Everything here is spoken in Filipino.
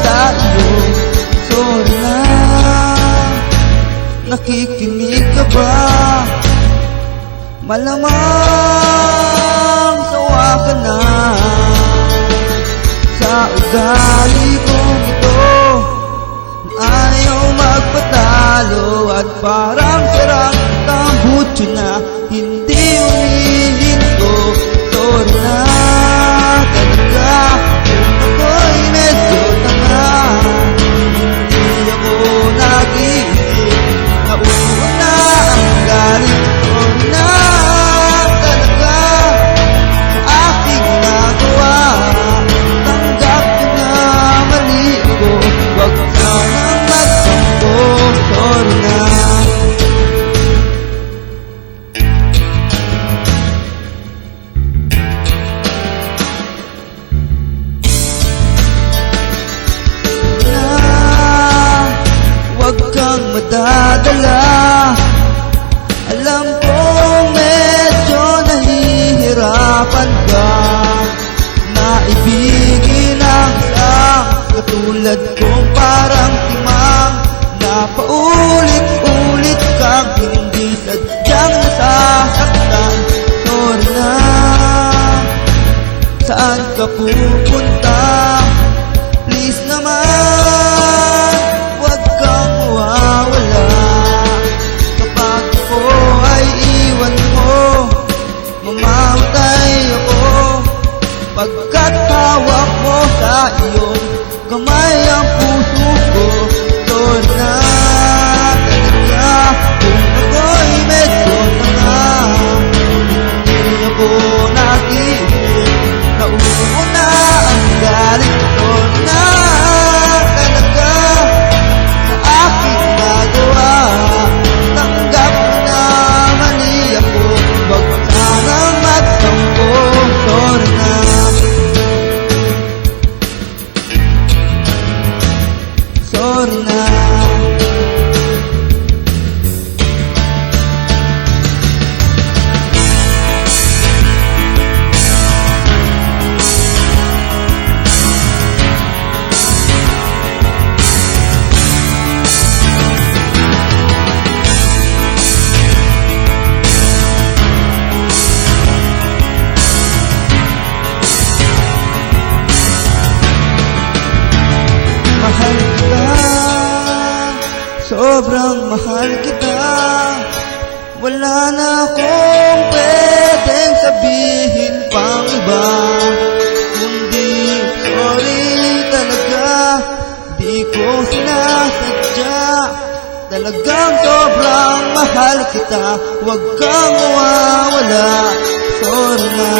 sa iyo. Sorry na, nakikinig ka ba? Malamang sawa ka na sa ugali kong ito. Ayaw magpatalo at parang sarang tambutso na hindi umihinto. Sorry na talaga kung ako'y medyo tanga. Hindi ako nag-iisip na una ang galing. Sorry na talaga sa aking nagawa. Tanggap ko na mali ko, wag sanang magtampo. Sorry na. Huwag kang madadala. Alam kong medyo nahihirapan ka na ibigin ang isang katulad kong parang timang na paulit-ulit kang hindi sadyang nasasaktan. Sorry na, saan ka pupunta? Please naman, huwag kang mawawala. Kapag ako ay iwan mo, mamamatay ako. Pagkat hawak mo sa iyong kamay ang puso ko. Sorry na talaga kung ako'y medyo tanga. Hindi ako nag-iisip na una ang galing. Sorry na talaga sa aking nagawa. Tanggap ko na mali ako, wag sanang magtampo. Sorry na. Sorry na. Mahal kita, sobrang mahal kita. Wala na akong pwedeng sabihin pang iba, kundi sorry talaga, di ko sinasadya. Talagang sobrang mahal kita, huwag kang mawawala. Sorry na.